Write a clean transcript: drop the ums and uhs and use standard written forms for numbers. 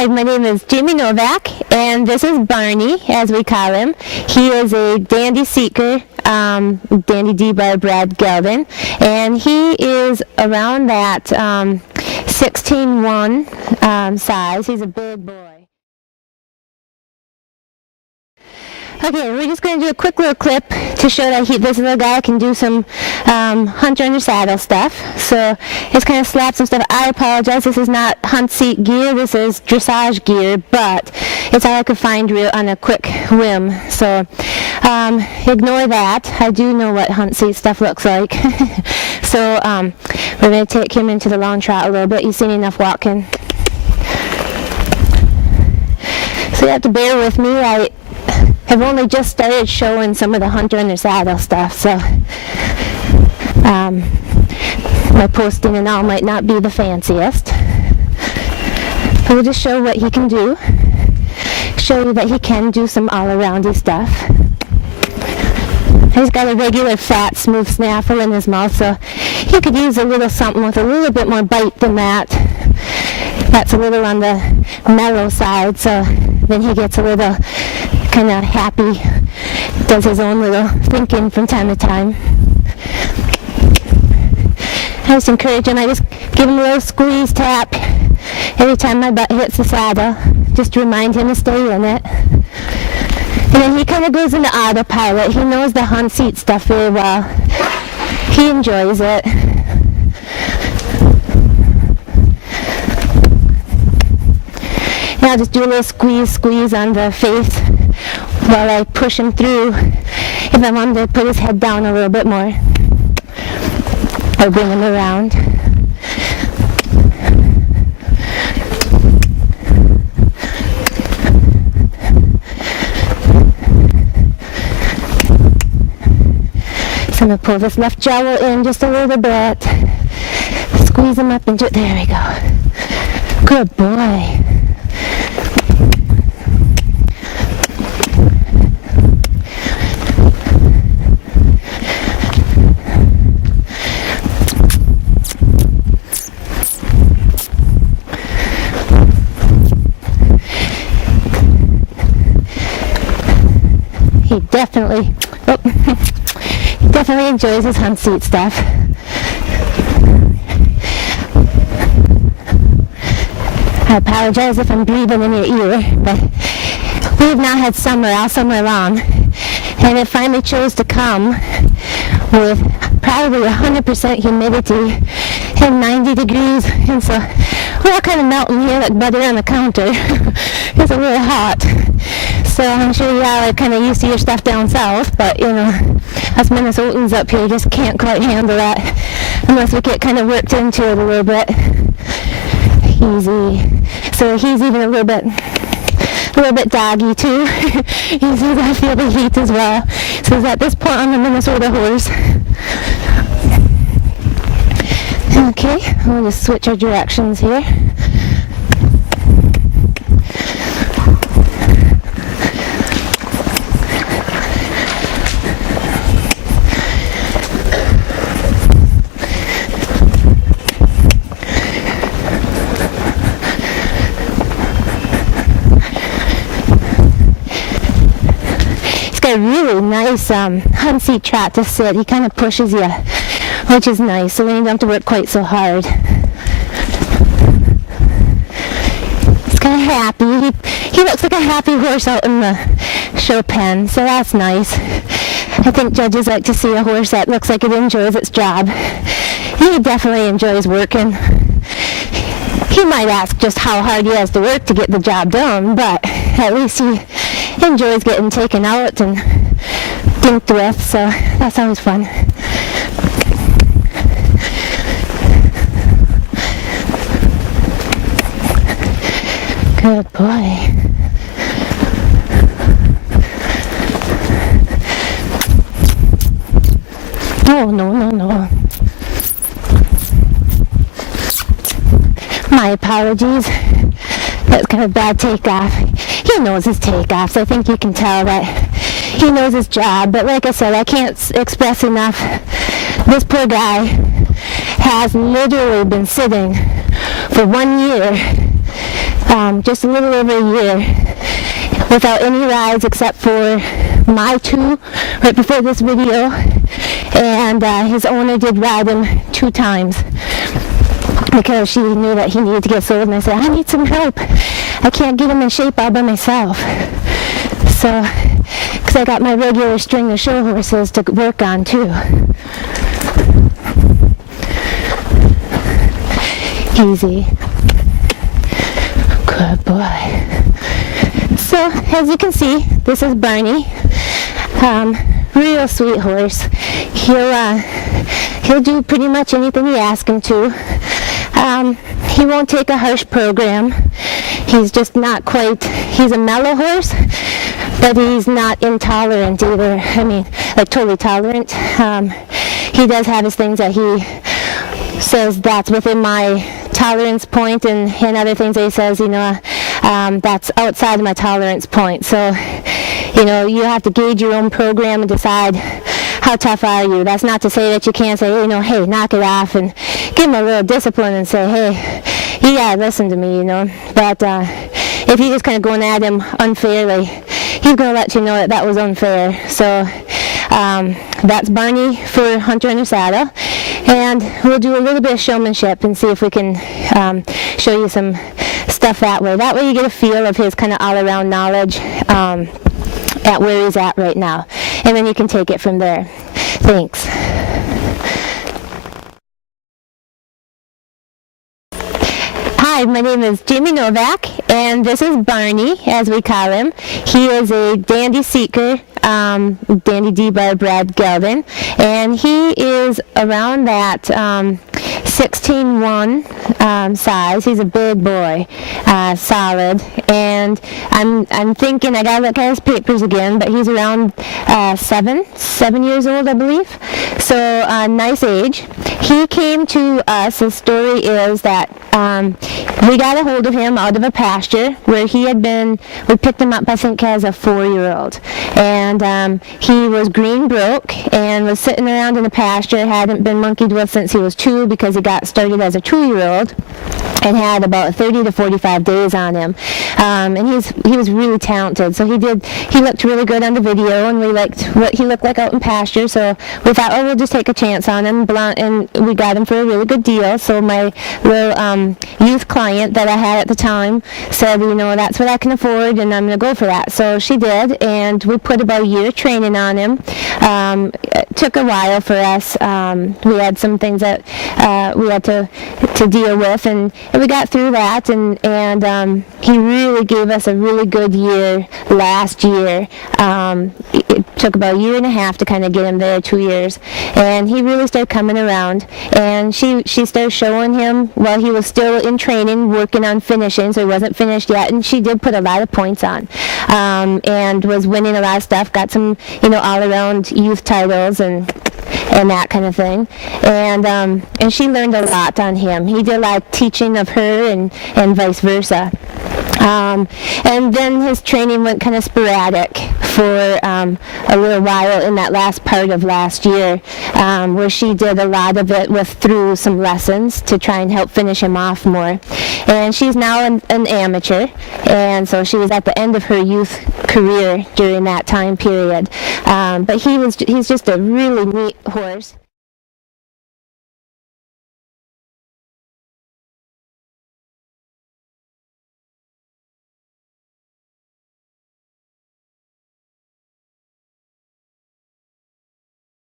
Hi, my name is Jamie Novak, and this is Barney, as we call him. He is a dandy seeker, dandy D-bar bred gelding, and he is around that 16-1 size. He's a big boy. Okay, we're just going to do a quick little clip to show that this little guy can do some hunter in the saddle stuff. So just kind of slap some stuff. I apologize, this is not hunt seat gear, this is dressage gear, but it's all I could find real on a quick whim. So ignore that. I do know what hunt seat stuff looks like. So we're going to take him into the long trot a little bit. You've seen enough walking. So you have to bear with me. I've only just started showing some of the hunter in the saddle stuff, so my posting and all might not be the fanciest. But we'll just show what he can do, show you that he can do some all-aroundy stuff. He's got a regular fat, smooth snaffle in his mouth, so he could use a little something with a little bit more bite than that. That's a little on the mellow side, so then he gets a little kind of happy, does his own little thinking from time to time. I just encourage him, I just give him a little squeeze tap every time my butt hits the saddle, just to remind him to stay in it. And then he kind of goes into autopilot. He knows the hunt seat stuff very well. He enjoys it. And I'll just do a little squeeze on the face while I push him through if I want him to put his head down a little bit more, or bring him around. So I'm going to pull this left jowl in just a little bit, squeeze him up into it. There we go. Good boy. He definitely enjoys his hunt seat stuff. I apologize if I'm breathing in your ear, but we've not had summer all summer long, and it finally chose to come with probably 100% humidity and 90 degrees, and so we're all kind of melting here like butter on the counter. It's a little hot. So I'm sure y'all are kind of used to your stuff down south, but you know, us Minnesotans up here just can't quite handle that unless we get kind of worked into it a little bit. Easy. So he's even a little bit doggy too. He says, I feel the heat as well. So he's at this point on the Minnesota horse. Okay, we'll just switch our directions here. A really nice hunt seat trot to sit. He kind of pushes you, which is nice, so then you don't have to work quite so hard. He's kind of happy. He looks like a happy horse out in the show pen, so that's nice. I think judges like to see a horse that looks like it enjoys its job. He definitely enjoys working. He might ask just how hard he has to work to get the job done, but at least he enjoys getting taken out and dinked with, so that's always fun. Good boy. Oh, no. My apologies. That's kind of a bad takeoff. He knows his takeoffs. I think you can tell that he knows his job. But like I said, I can't express enough. This poor guy has literally been sitting for 1 year just a little over a year without any rides except for my two right before this video, and his owner did ride him 2 times because she knew that he needed to get sold, and I said, I need some help. I can't get him in shape all by myself. So, because I got my regular string of show horses to work on too. Easy. Good boy. So, as you can see, this is Barney. Real sweet horse. He'll do pretty much anything you ask him to. He won't take a harsh program. He's just not quite, he's a mellow horse, but he's not intolerant either. I mean, like totally tolerant. He does have his things that he says that's within my tolerance point, and other things that he says, that's outside of my tolerance point. So, you have to gauge your own program and decide how tough are you. That's not to say that you can't say, hey, knock it off, and give him a little discipline and say, hey, you gotta listen to me, But if you're just kind of going at him unfairly, he's going to let you know that was unfair. So that's Barney for Hunter in the Saddle. And we'll do a little bit of showmanship and see if we can show you some stuff that way. That way you get a feel of his kind of all-around knowledge at where he's at right now. And then you can take it from there. Thanks. Hi, my name is Jamie Novak, and this is Barney, as we call him. He is a Dandy Seeker, Dandy D-Bar bred gelding, and he is around that 16-1 size. He's a big boy, solid, and I'm thinking, I gotta look at his papers again, but he's around 7 years old, I believe. So nice age. He came to us. The story is that we got a hold of him out of a pasture where he had been. We picked him up, I think, as a 4-year-old, and he was green broke and was sitting around in the pasture. Hadn't been monkeyed with since he was 2 because he got started as a 2-year-old. And had about 30 to 45 days on him, and he was really talented. So he looked really good on the video, and we liked what he looked like out in pasture. So we thought, we'll just take a chance on him, and we got him for a really good deal. So my little youth client that I had at the time said, that's what I can afford, and I'm going to go for that. So she did, and we put about a year of training on him. It took a while for us. We had some things that we had to deal with, and we got through that, and he really gave us a really good year last year. It took about a year and a half to kind of get him there, 2 years, and he really started coming around, and she started showing him while he was still in training, working on finishing, so he wasn't finished yet, and she did put a lot of points on, and was winning a lot of stuff, got some, all-around youth titles, and that kind of thing, and she learned a lot on him. He did a lot of teaching of her, and vice versa. And then his training went kind of sporadic for a little while in that last part of last year, where she did a lot of it through some lessons to try and help finish him off more. And she's now an amateur, and so she was at the end of her youth career during that time period. But he's just a really neat horse.